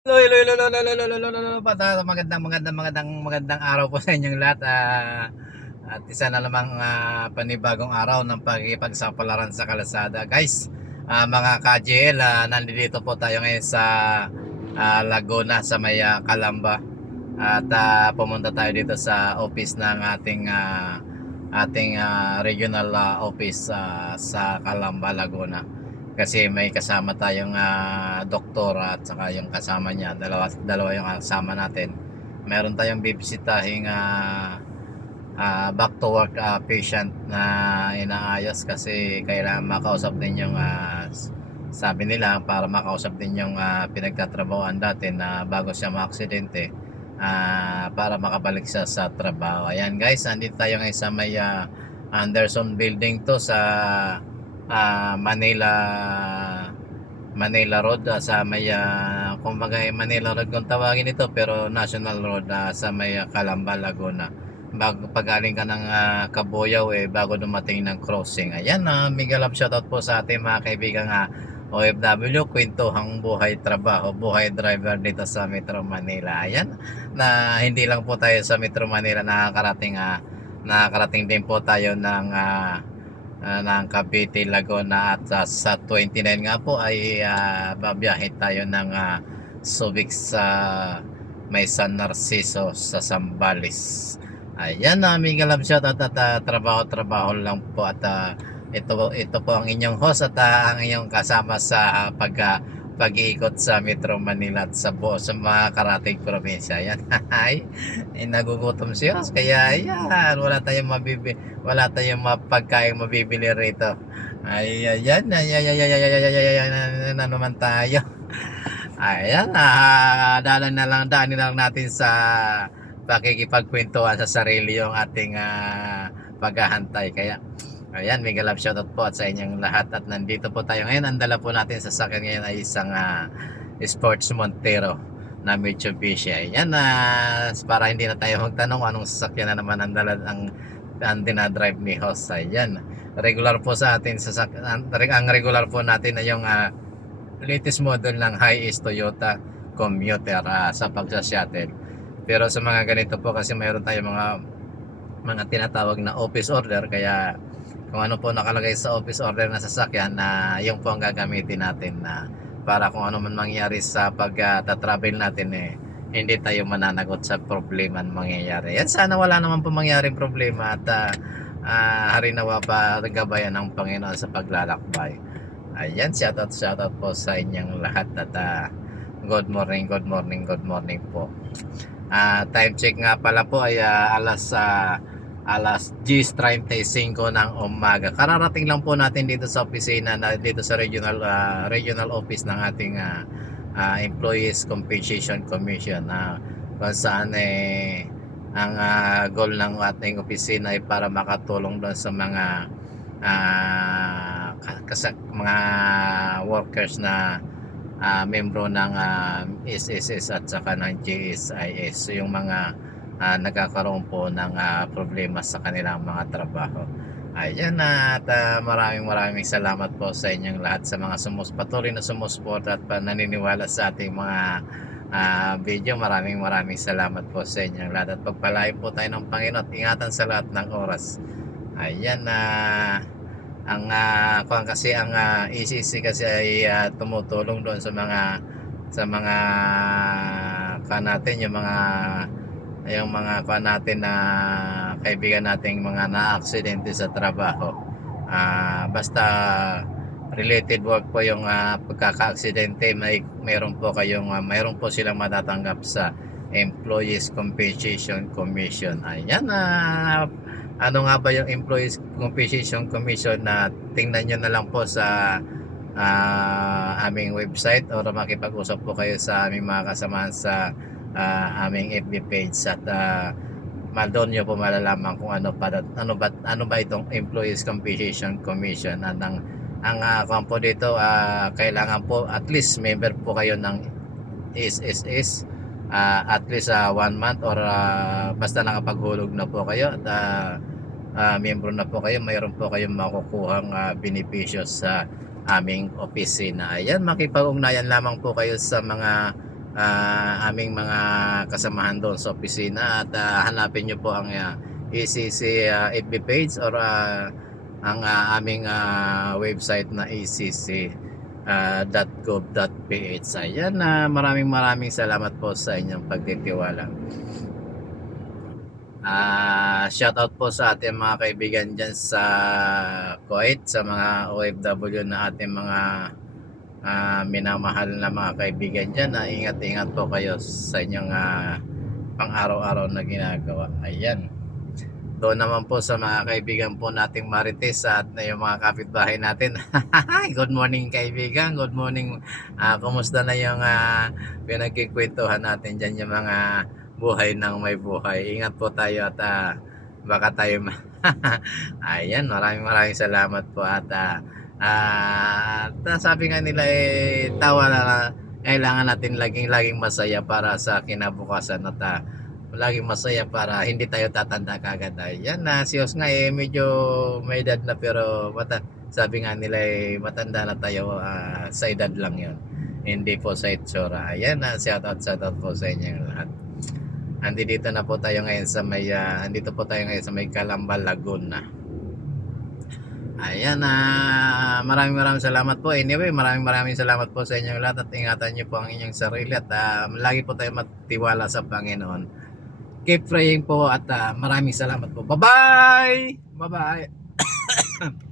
Magandang araw po sa inyong lahat, at isa na namang, panibagong araw ng pakikipagsapalaran sa kalsada. Guys, mga ka-JL, nandito po tayo ngayon sa, Laguna sa may, Calamba at, pumunta tayo dito sa office ng ating regional, office, sa Calamba, Laguna. Kasi may kasama tayong, doktor at saka yung kasama niya, dalawa dalawa yung kasama natin. Meron tayong bibisitahing, back to work, patient na inaayos kasi kailangan makausap din yung, sabi nila para makausap din yung, pinagtatrabahoan dati na bago siya maaksidente, para makabalik siya sa trabaho. Ayan guys, andito tayo ngayon sa may, Anderson Building to sa, Manila Manila Road, sa may, kumbaga Manila Road kung tawagin ito, pero National Road, sa may, Calamba, Laguna. Pagaling ka ng, Kabuyaw, bago dumating ng crossing. Ayan, mega love shoutout po sa ating mga kaibigang, OFW, kwentuhang buhay trabaho, buhay driver dito sa Metro Manila. Ayan, na hindi lang po tayo sa Metro Manila nakakarating din po tayo ng Cavite, Laguna at, sa 29 nga po ay, babiyahe tayo ng, Subic sa may San Narciso sa Zambales. Ayan, mega love shoutout at, trabaho-trabaho lang po at, ito po ang inyong host at, ang inyong kasama sa, pag-iikot sa Metro Manila at sa mga karating probinsya. Ayan, ay, nagugutom si host kaya ayan, wala tayong mapagkain mabibili rito. Ay, ayan, na naman tayo. Ayan, daanin na lang natin sa pakikipagkwentuhan sa sarili yung ating, paghahantay. Kaya ayan, mega love shoutout po at sa inyong lahat at nandito po tayo ngayon. Ang dala po natin sa sakyan ngayon ay isang, Sports Montero na Mitsubishi. Ayan, para hindi na tayo magtanong anong sasakyan na naman ang dinadrive ni host. Ayan, regular po sa atin ang regular po natin ay yung, latest model ng Hiace Toyota Commuter, sa pagsa-shuttle. Pero sa mga ganito po kasi mayroon tayong mga tinatawag na office order, kaya kung ano po nakalagay sa office order na sasakyan na yung po ang gagamitin natin na para kung ano man mangyari sa pag-travel natin, hindi tayo mananagot sa problema na mangyayari. Yan, sana wala naman po mangyaring problema at, harinawa pa gabayan ng Panginoon sa paglalakbay. Ayan, shoutout po sa inyong lahat at, good morning po. Time check nga pala po ay, alas 10:35 ng umaga. Kararating lang po natin dito sa opisina dito sa regional office ng ating, Employees Compensation Commission, kung saan, ang, goal ng ating opisina ay para makatulong doon sa mga, mga workers na, membro ng, SSS at saka ng GSIS. So yung mga, nagkakaroon po ng, problema sa kanilang mga trabaho. Ayan, at, maraming salamat po sa inyong lahat sa mga patuloy na sumusuporta at naniniwala sa ating mga, video. Maraming salamat po sa inyong lahat at pagpalain po tayo ng Panginoon at ingatan sa lahat ng oras. Ayan, ang, kuwan kasi ang, ECC kasi ay, tumutulong doon sa mga natin yung mga natin na kaibigan nating mga na-aksidente sa trabaho. Basta related work po yung, pagkaka-aksidente, mayroon po silang matatanggap sa Employees Compensation Commission. Ayan, ano nga ba yung Employees Compensation Commission, na tingnan nyo na lang po sa, aming website or makipag-usap po kayo sa aming mga kasamahan sa, aming FB page at, doon nyo po malalaman kung ano ba itong Employees Compensation Commission. At ang po dito, kailangan po at least member po kayo ng SSS, at least, 1 month or, basta nakapaghulog na po kayo at, miyembro na po kayo, mayroon po kayong makukuhang, benepisyo sa aming opisina. Ayan, makipag-ugnayan lamang po kayo sa mga, aming mga kasamahan doon sa opisina at hanapin nyo po ang ECC FB page or ang aming website na ecc.gov.ph. Ayan, maraming salamat po sa inyong pagtitiwala. Shout out po sa ating mga kaibigan dyan sa Kuwait, sa mga OFW na ating mga minamahal na mga kaibigan dyan. Ingat po kayo sa inyong pang-araw-araw na ginagawa. Ayan. Doon naman po sa mga kaibigan po nating Marites at yung mga kapitbahay natin. Good morning kaibigan, good morning. Kumusta na yung pinagkikwentuhan natin dyan, yung mga buhay ng may buhay. Ingat po tayo at baka tayo ayan, maraming salamat po at sabi nga nila tawa na kailangan natin laging masaya para sa kinabukasan at laging masaya para hindi tayo tatanda kagad. Ayan na si Os nga medyo may edad na pero sabi nga nila matanda na tayo sa edad lang yon, hindi po sa itsura. Ayan na, shout out po sa inyo lahat. Andito na po tayo ngayon sa andito po tayo ngayon sa may Calamba, Laguna. Ayan, maraming salamat po. Anyway, maraming salamat po sa inyong lahat at ingatan niyo po ang inyong sarili at lagi po tayo matiwala sa Panginoon. Keep praying po at maraming salamat po. Bye-bye! Bye-bye!